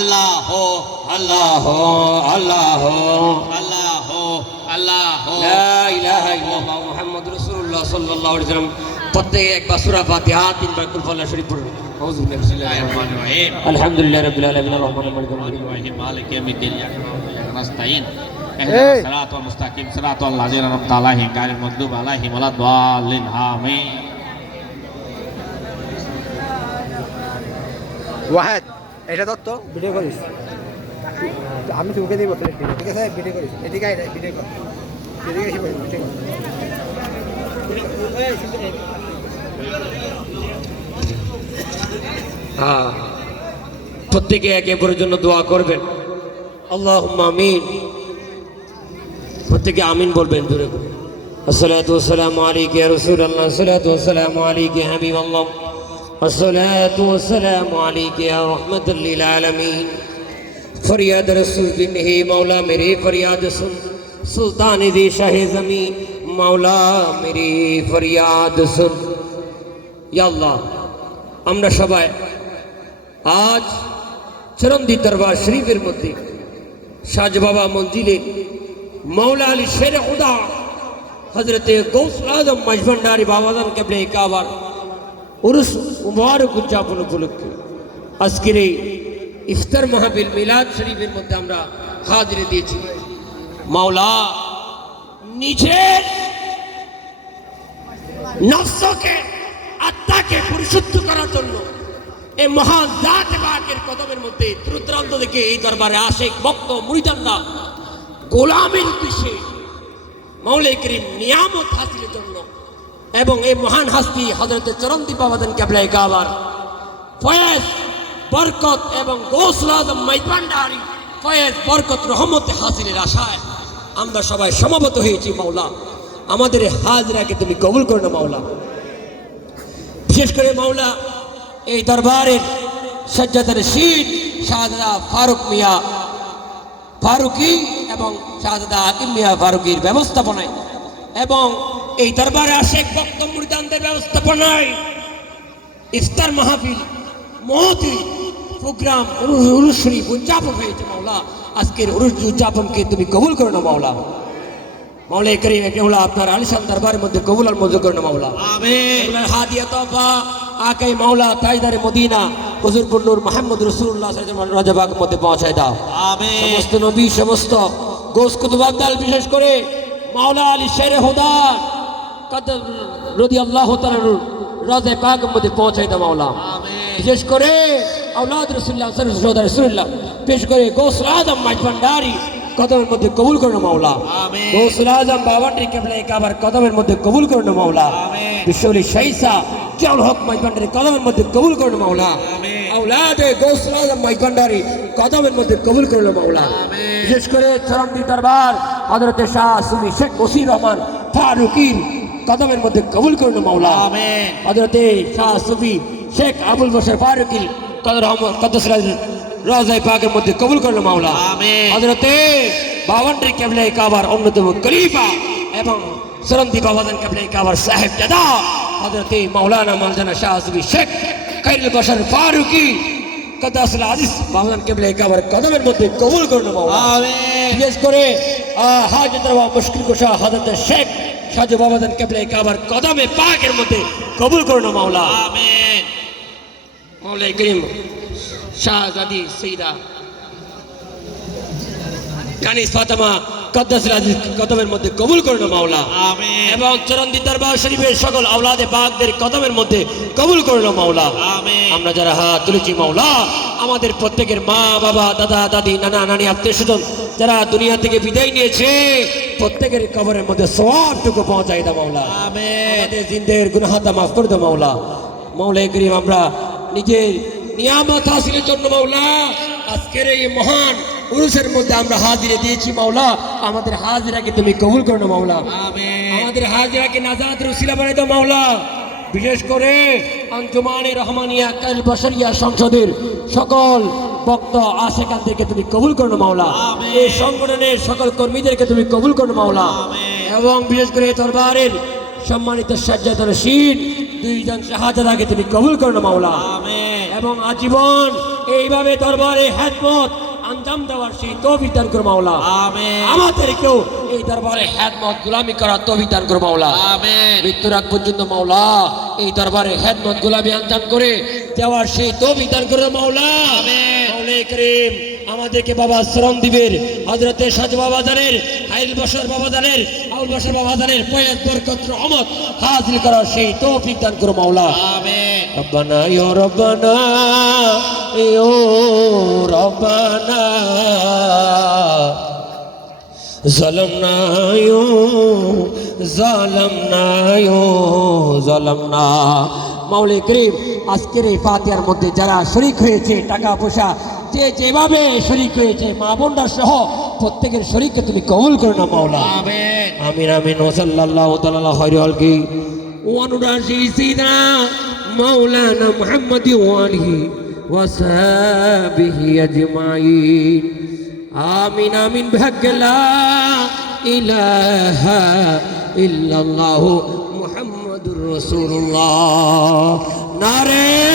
আল্লাহ আল্লাহ আল্লাহ আল্লাহ আল্লাহ লা ইলাহা ইল্লাল্লাহ মুহাম্মাদুর রাসূলুল্লাহ সাল্লাল্লাহু আলাইহি ওয়াসাল্লাম। প্রত্যেকে একবার সূরা ফাতিহা তিনবার কুল আল্লাহ শরীফ পড়ুন। আউযু বিল্লাহি মিনাশ শাইতানির রাজিম। আলহামদুলিল্লাহি রাব্বিল আলামিন আর-রাহমানির রাহিম মালিকি ইয়াউমিদ্দিন ইয়্যাকা না'বুদু ওয়া ইয়্যাকা নাস্তাঈন ইহদিনাস সিরাতাল মুস্তাকিম সিরাতাল লাযিনা আন'আমতা আলাইহিম গায়রিল মাগদুবি আলাইহিম ওয়ালাদ-দাল্লিন আমিন। ওয়াহেদ এটা দত্ত ভিডিও করিস, আমি তোকে দিব, ঠিক আছে? ভিডিও করিস, এদিকে আয়, ভিডিও কর, এদিকে এসে বসে, ঠিক আছে? প্রত্যেকে একে অপরের জন্য দোয়া করবেন। আল্লাহুম্মা আমিন। প্রত্যেকে আমিন বলবেন জোরে করে। আসসালাতু ওয়াসসালামু আলাইকা ইয়া রাসূলুল্লাহ, আসসালাতু ওয়াসসালামু আলাইকা ইয়া হাবিবাল্লাহ, আসসালাতু ওয়াসসালামু আলাইকা ইয়া রাহমাতাল লিল আলামিন। फरियाद रसूल बिन ही मौला मेरी फरियाद सुन, सुल्तान दी शाहे जमी मौला मेरी फरियाद सुन। या अल्लाह আমরা সবাই আজ চরমদি দরবার শরীফের মধ্যে শাহ বাবা মঞ্জিলে মৌলা আলী শের খুদা হযরতে গৌসুল আজম মজভান্ডারী বাবাজান কেবলে কাবার উরুস মুবারক উদযাপন উপলক্ষে আজকের এই ইফতার মাহফিল মিলাদ শরীফের মধ্যে আমরা হাজিরি দিয়েছি। মাওলা নিজের নফসকে আত্মাকে পরিশুদ্ধ করার জন্য এই মহান জাত পাকের কদমের মধ্যে দূরদূরান্ত থেকে এই দরবারে আশিক ভক্ত মুরিদানরা গোলামের উদ্দেশ্যে মাওলাই করিম নিয়ামত হাসিলের জন্য এবং এই মহান হাস্তি হযরত চরমদি বাবাজান কেবলা কাবার ফয়েজ বরকত এবং গৌসুল আজম মজভান্ডারী ফয়েজ বরকত রহমতে হাসিলের আশায় আমরা সবাই সমবেত হয়েছি। মাওলা আমাদের হাজরাকে তুমি কবুল করো না মাওলা। বিশেষ করে মাওলা এই দরবারের সজ্জাদার শীত শাহজাদা ফারুক মিয়া ফারুকি এবং শাহজাদা হাকিম মিয়া ফারুকির ব্যবস্থাপনায় এবং এই দরবারে আশেক ভক্ত মুরিদানদের ব্যবস্থাপনায় ইফতার মাহফিল মহতি প্রোগ্রাম উরুস শরীফ উদযাপন হয়েছে। মাওলা আজকের উরুস উদযাপনকে তুমি কবুল করো না মাওলা। মাওলাই করিম মাওলা আপনার আলিশান দরবারের মধ্যে কবুল আর মঞ্জুর করো না মাওলা। আমিন। হাদিয়া তোফা আকাই মাওলা তাজদারে মদিনা হুজুর নূর মুহাম্মদ রাসূলুল্লাহ সাল্লাল্লাহু আলাইহি ওয়াসাল্লাম রাজাবাগের মধ্যে পৌঁছায় দাও। আমিন। সমস্ত নবী সমস্ত গোস কুতুব আবদাল বিশেষ করে মাওলা আলী শের খুদা কদর রাদিয়াল্লাহু তাআলা রাজা পাকের মধ্যে পৌঁছায় দাও মাওলা। আমিন। বিশেষ করে আওলাদ রাসূলুল্লাহ সাল্লাল্লাহু আলাইহি ওয়াসাল্লাম বিশেষ করে গৌসুল আজম মজভান্ডারী কদমের মধ্যে কবুল করো মাওলা। আমিন। গৌসুল আজম বাবাটি কেবলা কাবার কদমের মধ্যে কবুল করো মাওলা। আমিন। বিশ্বলি শাইসা জিয়াউল হক মজভান্ডারী কদমের মধ্যে কবুল করো মাওলা। আমিন। আওলাদে গৌসুল আজম মজভান্ডারী কদমের মধ্যে কবুল করো মাওলা। আমিন। বিশেষ করে চরমদি দরবার হযরত শাহ সুফি শেখ ওসির রহমান ফারুকির কদমের মধ্যে কবুল করো মাওলা। আমিন। হযরত শাহ সুফি শেখ আবুল বশর ফারুকি কদর রহমান কদ্দাস রাজাই পাকের মধ্যে কবুল করো মাওলা। আমিন। হযরতে বাওয়ান্ডি কেবলা কাবার অন্যতম খলিফা এবং চরমদি বাবাজান কেবলা কাবার সাহেবজাদা হযরতে মাওলানা মাওলানা শাহ সুফি শেখ খায়রুল বশর ফারুকি কদ্দাস আজিজ বাবাজান কেবলা কাবার কদমের মধ্যে কবুল করো মাওলা। আমিন। বিশেষ করে হাজত রওয়া মুশকিল কুশা হযরত শেখ শাহজাহান বাবাজান কেবলা কাবার কদমে পাকের মধ্যে কবুল করো মাওলা। আমিন। মাওলাই করিম শাহজাদি সৈয়দা কানিস ফাতেমা কদ্দাসুল আজিজ কদমের মধ্যে কবুল করো মাওলা। আমিন। এবং চরমদি দরবার শরীফের সকল আওলাদে পাকদের কদমের মধ্যে কবুল করো মাওলা। আমিন। আমরা যারা হাত তুলেছি মাওলা আমাদের প্রত্যেকের মা বাবা দাদা দাদি নানা নানি আত্মীয় স্বজন যারা দুনিয়া থেকে বিদায় নিয়েছে প্রত্যেকের কবরের মধ্যে সওয়াবটুকু পৌঁছাই দাও মাওলা। আমিন। আমাদের জিন্দের গুনাহটা মাফ করে দাও মাওলা। মাওলাই করিম আমরা নিজের নিয়ামত হাসিলের জন্য মাওলা আজকের এই মহান উরুসের মধ্যে আমরা হাজিরা দিয়েছি মাওলা। আমাদের হাজিরাকে তুমি কবুল করো মাওলা। আমিন। আমাদের হাজিরাকে নাজাতের উসিলা বানাই দাও মাওলা। বিশেষ করে আঞ্জুমানে রহমানিয়া কাল বশরিয়া সংসদের সকল ভক্ত আশিকানদেরকে তুমি কবুল করো মাওলা। এই সংগঠনের সকল কর্মীদেরকে তুমি কবুল করো মাওলা। এবং বিশেষ করে দরবারের সম্মানিত সাজ্জাদার শীত দুইজন শাহজাদাকে তুমি কবুল করো মাওলা। আমিন। এবং আজীবন এইভাবে দরবারে খেদমত আঞ্জাম দেওয়ার সেই তৌফিক দান করো মাওলা। আমিন আমাদেরকেও এই দরবারে খেদমত গোলামি করার তৌফিক দান করো মাওলা। আমিন মৃত্যুর আগ পর্যন্ত মাওলা এই দরবারে খেদমত গোলামি আঞ্জাম করে দেওয়ার সেই তৌফিক দান করো মাওলা। আমিন। মাওলায়ে করিম আমাদেরকে বাবা শ্রমদ্বীপের হযরতে সাজ বাবাজানের হাইল বশর বাবাজানের আউল বশর বাবাজানের পয়াত বরকত রহমত হাসিল করার সেই তৌফিক দান করো মাওলা। আমিন ربنا يا ربنا يا ربنا ظلمنا يا ظلمنا মাওলানা করিম আজকের এই ফাতিহার মধ্যে যারা শরীক হয়েছে টাকা পয়সা যে যেভাবে শরীক হয়েছে মা বোনরা সহ প্রত্যেকের শরীককে তুমি কবুল করো না মাওলা। আমিন আমিন আমিন ওয়া সাল্লাল্লাহু তাআলা আলা খায়রিল খালকি ওয়া নুরাশি সাইয়্যিদিনা মাওলানা মুহাম্মদ ওয়া আলিহি ওয়া সাহবিহি আজমাইন আমিন আমিন বিহাক্কি লা ইলাহা ইল্লাল্লাহু মুহাম্মাদুর রাসূলুল্লাহ নারে